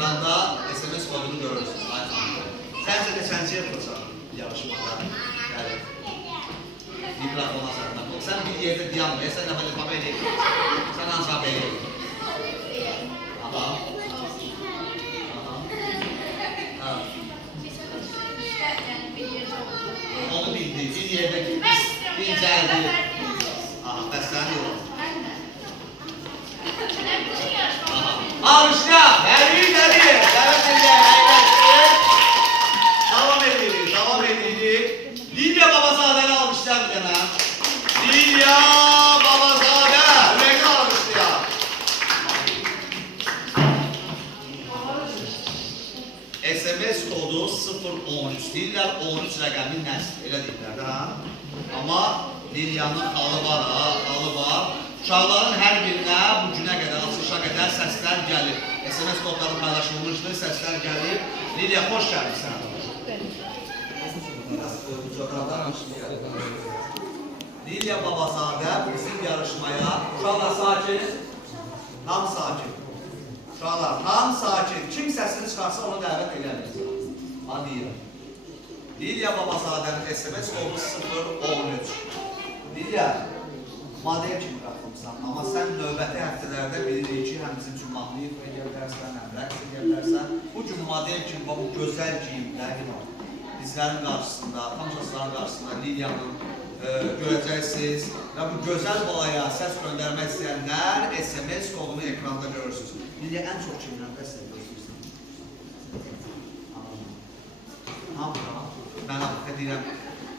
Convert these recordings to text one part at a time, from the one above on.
ekranda SMS kodunu görürsünüz. Sence neçənci yapırsan yarışmada? Yani mikrofona senden. Sen bir yerde dayanmaya, sen de böyle papaya değil. Sen aşağı değil. Aha. Aha. Onu bildi. Bir yerde bilceldi. Aha, bəsləndi yox. Alışla, nədir? Dəvət edək, davam edirik. Lidya Babazadəni almışlar bir dənə. Lidya Babazadə, ürəkli almışlar. SMS kodu 013, deyirlər 13 rəqəmin nəsl, elə deyirlər də, ha? Amma Lidyanın xalı var, xalı var. Uşaqların hər birinə bu günə qədər, açılışa qədər səslər gəlir. SMS kodları paylaşılmışdır, səslər gəlir. Lidya, xoş gəlmişsən. Lidya Babazadə bizim yarışmaya, uşaqlar sakin, tam sakin. Uşaqlar, tam sakin. Kim səsini çıxarsa onu dəvət edəməyəcək. Hadi yürü. Lidya Babazadənin SMS kodu 013. Lidya, model kimi qatılmışsan, amma sən növbəti həftələrdə bilirik ki, həm bizim üçün mahnı edə bilərsən, həm rəqs edə bilərsən. Bugün model kimi, bu gözəl giyimdə, bizlərin qarşısında, tamaşaçıların qarşısında Lidyanın görəcəksiniz və bu gözəl balaya səs göndərmək istəyənlər SMS kodunu ekranda görürsünüz. Lidya, ən çox kimdən dəstək görürsünüz? Hamıdan. Mən haqqı deyirəm,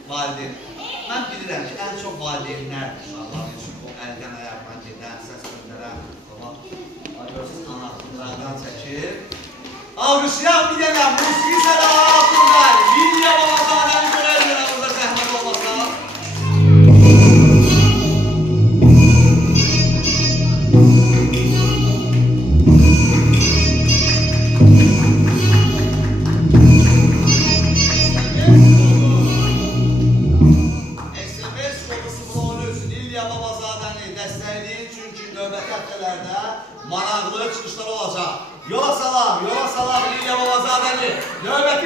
valideyn. Mən bilirəm ki, ən çox valideynlərdir uşaqlar üçün. O əldən ayaqdan gedən, səs göndərən. Görürsünüz, anahtarlardan çəkir. Alqışlayan bir dənə musiqi sənətində Lidya Babazadəni görək burada zəhmət olmasa. SMS kodu 013 Lidya Babazadəni dəstəkləyin çünki növbəti həftələrdə maraqlı çıxışlar olacaq. Yola salam Lidya Babazadəni. Növbəti